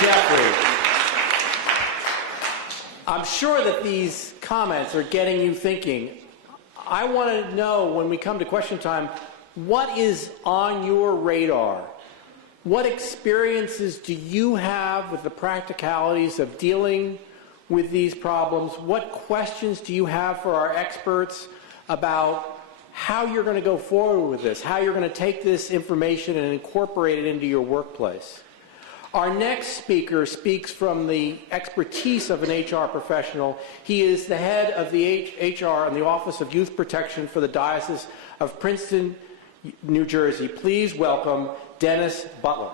Jeffrey, I'm sure that these comments are getting you thinking. I want to know, when we come to question time, what is on your radar? What experiences do you have with the practicalities of dealing with these problems? What questions do you have for our experts about how you're going to go forward with this, how you're going to take this information and incorporate it into your workplace? Our next speaker speaks from the expertise of an HR professional. He is the head of the HR and the Office of Youth Protection for the Diocese of Princeton, New Jersey. Please welcome Dennis Butler.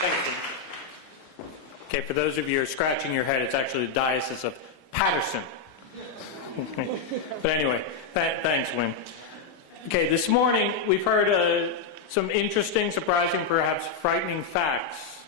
Thank you. Okay, for those of you who are scratching your head, it's actually the Diocese of Paterson. But anyway, thanks, Wynn. Okay, this morning we've heard some interesting, surprising, perhaps frightening facts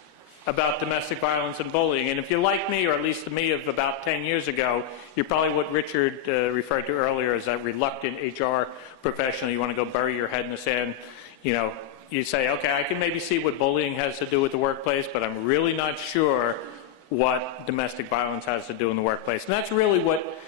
about domestic violence and bullying. And if you're like me, or at least me of about 10 years ago, you're probably what Richard referred to earlier as that reluctant HR professional. You want to go bury your head in the sand. You know, you say, okay, I can maybe see what bullying has to do with the workplace, but I'm really not sure what domestic violence has to do in the workplace. And that's really what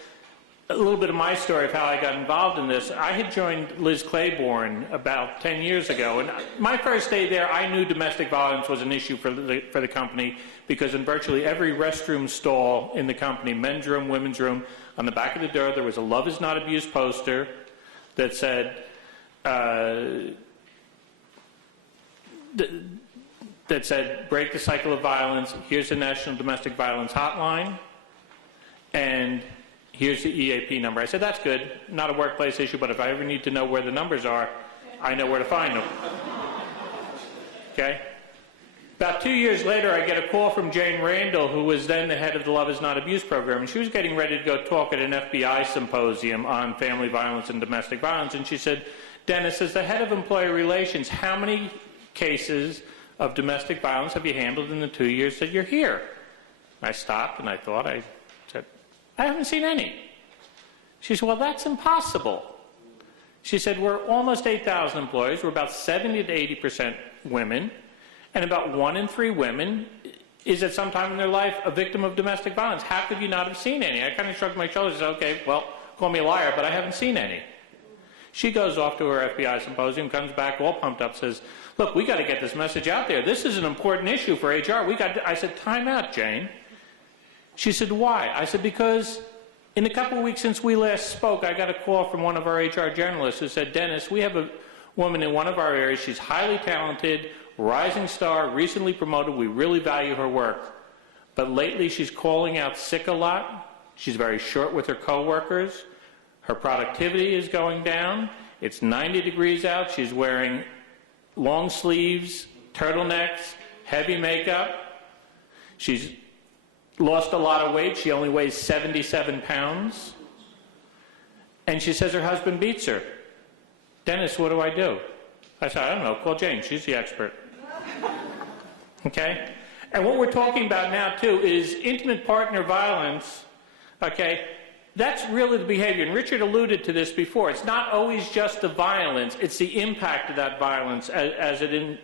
a little bit of my story of how I got involved in this. I had joined Liz Claiborne about 10 years ago, and my first day there, I knew domestic violence was an issue for the company, because in virtually every restroom stall in the company, men's room, women's room, on the back of the door there was a "Love is not abuse" poster that said, break the cycle of violence, here's the National Domestic Violence Hotline, and here's the EAP number. I said, that's good, not a workplace issue, but if I ever need to know where the numbers are, I know where to find them. Okay? About 2 years later, I get a call from Jane Randall, who was then the head of the Love is Not Abuse program, and she was getting ready to go talk at an FBI symposium on family violence and domestic violence, and she said, Dennis, as the head of employee relations, how many cases of domestic violence have you handled in the 2 years that you're here? I stopped and I thought, I said, I haven't seen any. She said, well, that's impossible. She said, we're almost 8,000 employees. We're about 70 to 80% women, and about 1 in 3 women is at some time in their life a victim of domestic violence. How could you not have seen any? I kind of shrugged my shoulders and said, okay, well, call me a liar, but I haven't seen any. She goes off to her FBI symposium, comes back all pumped up, says, look, we got to get this message out there. This is an important issue for HR. I said, time out, Jane. She said, why? I said, because in the couple of weeks since we last spoke, I got a call from one of our HR journalists who said, Dennis, we have a woman in one of our areas. She's highly talented, rising star, recently promoted. We really value her work. But lately she's calling out sick a lot. She's very short with her coworkers. Her productivity is going down. It's 90 degrees out. She's wearing long sleeves, turtlenecks, heavy makeup. She's lost a lot of weight. She only weighs 77 pounds. And she says her husband beats her. Dennis, what do I do? I said, I don't know. Call Jane. She's the expert. Okay? And what we're talking about now, too, is intimate partner violence. Okay? That's really the behavior. And Richard alluded to this before. It's not always just the violence. It's the impact of that violence as it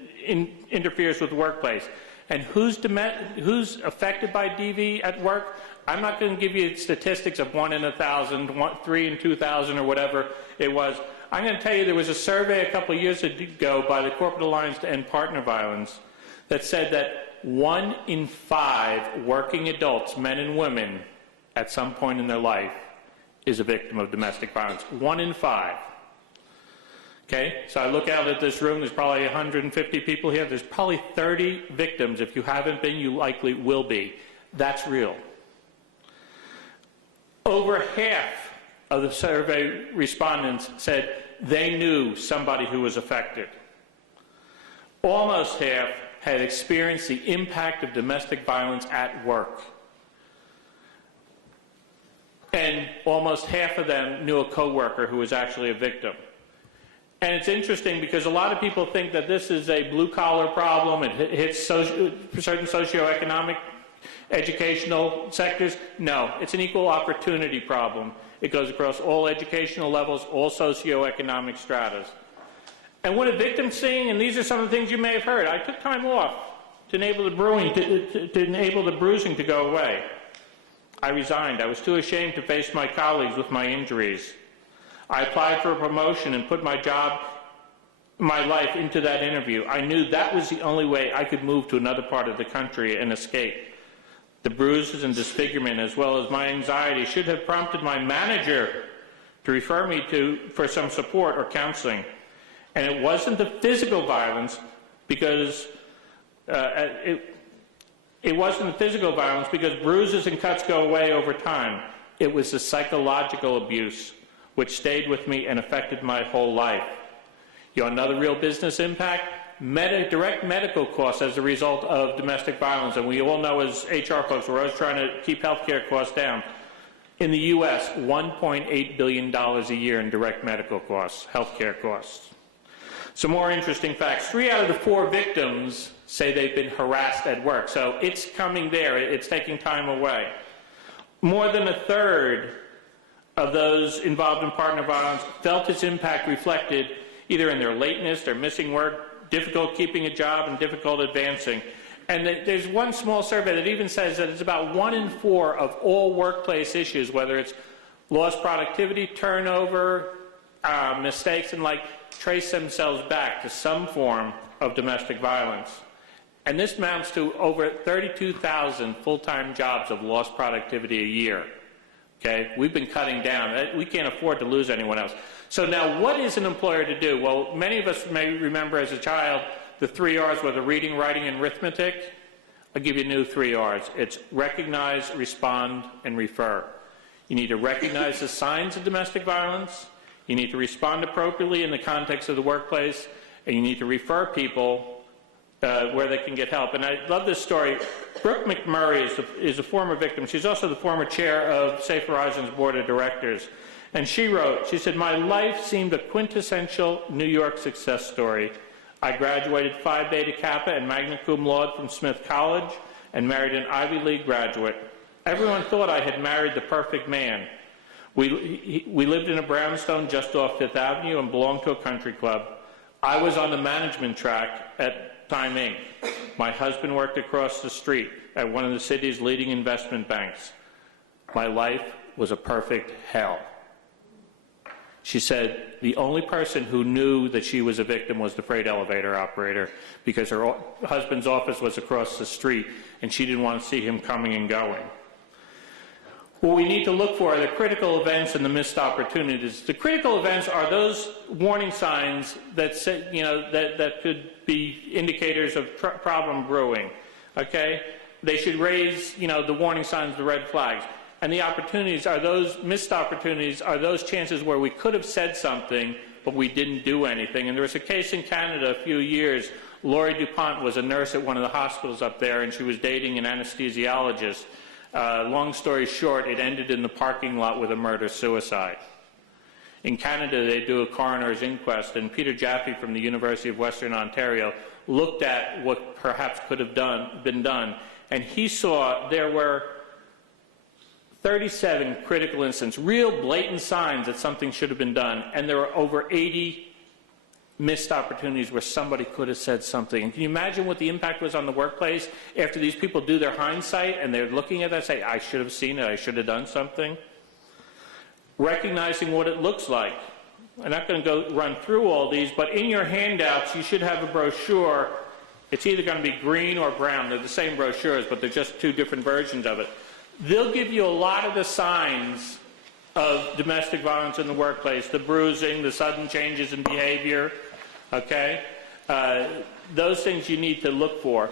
interferes with the workplace. And who's affected by DV at work? I'm not going to give you statistics of 1 in 1,000, 3 in 2,000, or whatever it was. I'm going to tell you there was a survey a couple of years ago by the Corporate Alliance to End Partner Violence that said that 1 in 5 working adults, men and women, at some point in their life is a victim of domestic violence. 1 in 5. Okay, so I look out at this room, there's probably 150 people here, there's probably 30 victims. If you haven't been, you likely will be. That's real. Over half of the survey respondents said they knew somebody who was affected. Almost half had experienced the impact of domestic violence at work. And almost half of them knew a coworker who was actually a victim. And it's interesting because a lot of people think that this is a blue-collar problem. It hits certain socioeconomic, educational sectors. No, it's an equal opportunity problem. It goes across all educational levels, all socioeconomic stratas. And when a victim's seeing, and these are some of the things you may have heard, I took time off to enable the bruising to go away. I resigned. I was too ashamed to face my colleagues with my injuries. I applied for a promotion and put my life into that interview. I knew that was the only way I could move to another part of the country and escape. The bruises and disfigurement, as well as my anxiety, should have prompted my manager to refer me for some support or counseling. And it wasn't the physical violence because it wasn't the physical violence because bruises and cuts go away over time. It was the psychological abuse which stayed with me and affected my whole life. Another real business impact, direct medical costs as a result of domestic violence. And we all know as HR folks, we're always trying to keep healthcare costs down. In the U.S., $1.8 billion a year in direct medical costs, healthcare costs. Some more interesting facts. 3 out of the 4 victims say they've been harassed at work. So it's coming there. It's taking time away. More than a third of those involved in partner violence felt its impact reflected either in their lateness, their missing work, difficult keeping a job, and difficult advancing. And there's one small survey that even says that it's about 1 in 4 of all workplace issues, whether it's lost productivity, turnover, mistakes, and trace themselves back to some form of domestic violence. And this amounts to over 32,000 full-time jobs of lost productivity a year. Okay? We've been cutting down. We can't afford to lose anyone else. So now what is an employer to do? Well, many of us may remember as a child the 3 R's were the reading, writing, and arithmetic. I'll give you new 3 R's. It's recognize, respond, and refer. You need to recognize the signs of domestic violence. You need to respond appropriately in the context of the workplace, and you need to refer people where they can get help. And I love this story. Brooke McMurray is a former victim. She's also the former chair of Safe Horizons Board of Directors. And she said, my life seemed a quintessential New York success story. I graduated Phi Beta Kappa and magna cum laude from Smith College and married an Ivy League graduate. Everyone thought I had married the perfect man. We lived in a brownstone just off Fifth Avenue and belonged to a country club. I was on the management track at Time Inc. My husband worked across the street at one of the city's leading investment banks. My life was a perfect hell. She said the only person who knew that she was a victim was the freight elevator operator because her husband's office was across the street and she didn't want to see him coming and going. What we need to look for are the critical events and the missed opportunities. The critical events are those warning signs that that could be indicators of problem brewing. Okay, they should raise the warning signs, the red flags. And the opportunities are those missed opportunities are those chances where we could have said something but we didn't do anything. And there was a case in Canada a few years. Laurie DuPont was a nurse at one of the hospitals up there, and she was dating an anesthesiologist. Long story short, it ended in the parking lot with a murder-suicide. In Canada, they do a coroner's inquest, and Peter Jaffe from the University of Western Ontario looked at what perhaps could have been done, and he saw there were 37 critical incidents, real blatant signs that something should have been done, and there were over 80 missed opportunities where somebody could have said something. And can you imagine what the impact was on the workplace after these people do their hindsight and they're looking at that and say, I should have seen it, I should have done something? Recognizing what it looks like. I'm not going to run through all these, but in your handouts you should have a brochure. It's either going to be green or brown. They're the same brochures, but they're just 2 different versions of it. They'll give you a lot of the signs of domestic violence in the workplace, the bruising, the sudden changes in behavior, okay? Those things you need to look for.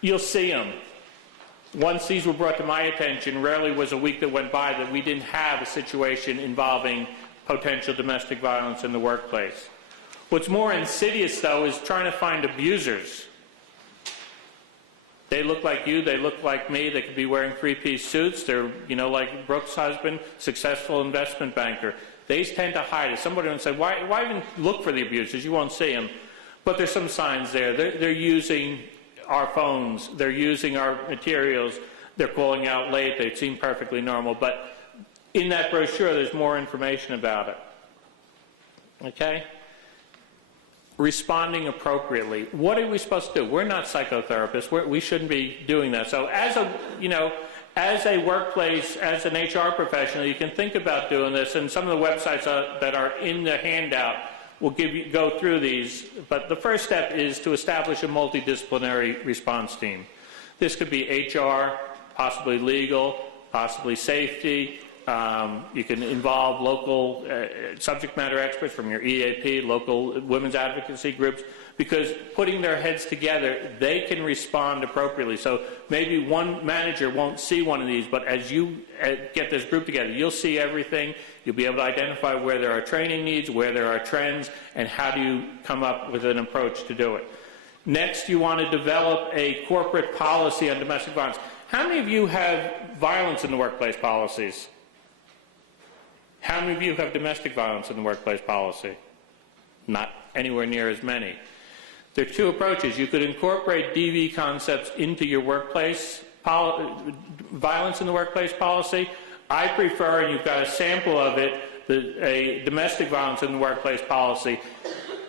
You'll see them. Once these were brought to my attention, rarely was a week that went by that we didn't have a situation involving potential domestic violence in the workplace. What's more insidious, though, is trying to find abusers. They look like you, they look like me, they could be wearing 3-piece suits, they're, like Brooke's husband, successful investment banker. They tend to hide it. Somebody would say, why even look for the abusers? You won't see them. But there's some signs there. They're using our phones, they're using our materials, they're calling out late, they seem perfectly normal. But in that brochure, there's more information about it. Okay? responding appropriately. What are we supposed to do? We're not psychotherapists. We shouldn't be doing that. So as a workplace, as an HR professional, you can think about doing this, and some of the websites that are in the handout will go through these. But the first step is to establish a multidisciplinary response team. This could be HR, possibly legal, possibly safety. You can involve local subject matter experts from your EAP, local women's advocacy groups, because putting their heads together, they can respond appropriately. So maybe one manager won't see one of these, but as you get this group together, you'll see everything. You'll be able to identify where there are training needs, where there are trends, and how do you come up with an approach to do it. Next, you want to develop a corporate policy on domestic violence. How many of you have violence in the workplace policies? How many of you have domestic violence in the workplace policy? Not anywhere near as many. There are two approaches. You could incorporate DV concepts into your workplace violence in the workplace policy. I prefer, and you've got a sample of it, a domestic violence in the workplace policy.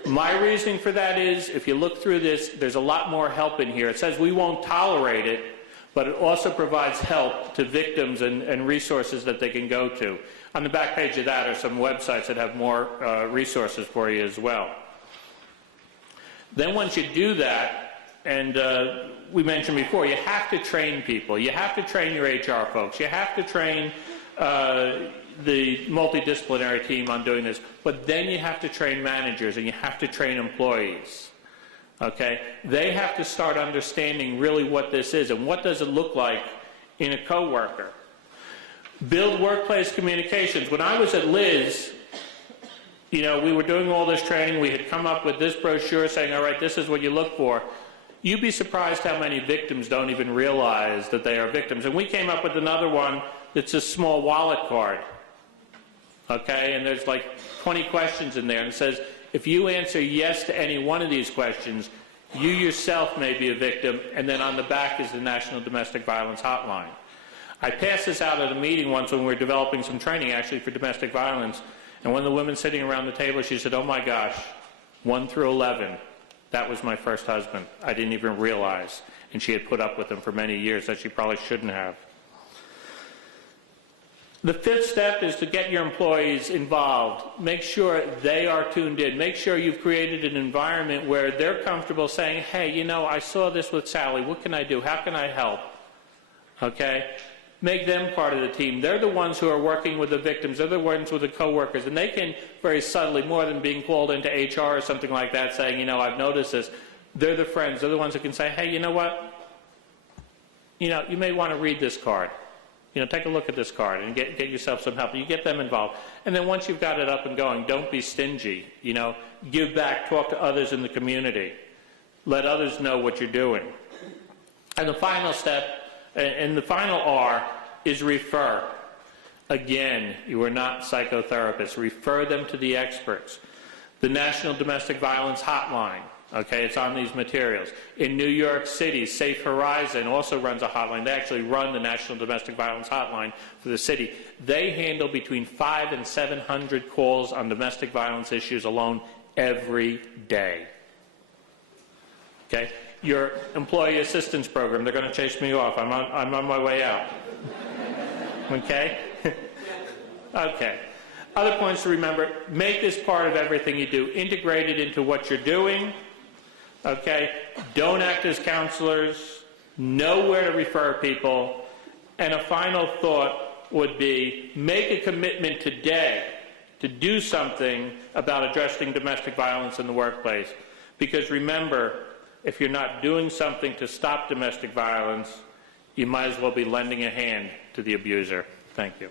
My reasoning for that is, if you look through this, there's a lot more help in here. It says we won't tolerate it, but it also provides help to victims and resources that they can go to. On the back page of that are some websites that have more resources for you as well. Then once you do that, and we mentioned before, you have to train people. You have to train your HR folks. You have to train the multidisciplinary team on doing this. But then you have to train managers, and you have to train employees. Okay? They have to start understanding really what this is and what does it look like in a coworker. Build workplace communications. When I was at Liz, we were doing all this training. We had come up with this brochure saying, all right, this is what you look for. You'd be surprised how many victims don't even realize that they are victims. And we came up with another one that's a small wallet card. Okay? And there's like 20 questions in there. And it says, if you answer yes to any one of these questions, you yourself may be a victim. And then on the back is the National Domestic Violence Hotline. I passed this out at a meeting once when we were developing some training actually for domestic violence, and one of the women sitting around the table, she said, oh my gosh, 1 through 11, that was my first husband. I didn't even realize. And she had put up with him for many years that she probably shouldn't have. The fifth step is to get your employees involved. Make sure they are tuned in. Make sure you've created an environment where they're comfortable saying, hey, I saw this with Sally. What can I do? How can I help? Okay? Make them part of the team. They're the ones who are working with the victims. They're the ones with the coworkers. And they can very subtly, more than being called into HR or something like that, saying, I've noticed this. They're the friends. They're the ones that can say, hey, you know what? You may want to read this card. Take a look at this card and get yourself some help. You get them involved. And then once you've got it up and going, don't be stingy. Give back. Talk to others in the community. Let others know what you're doing. And the final step, and the final R, is refer. Again, you are not psychotherapists. Refer them to the experts. The National Domestic Violence Hotline, okay, it's on these materials. In New York City, Safe Horizon also runs a hotline. They actually run the National Domestic Violence Hotline for the city. They handle between 500 and 700 calls on domestic violence issues alone every day. Okay? Your employee assistance program, they're going to chase me off. I'm on my way out. Okay? Okay. Other points to remember, make this part of everything you do. Integrate it into what you're doing. Okay? Don't act as counselors. Know where to refer people. And a final thought would be, make a commitment today to do something about addressing domestic violence in the workplace. Because remember, if you're not doing something to stop domestic violence, you might as well be lending a hand to the abuser. Thank you.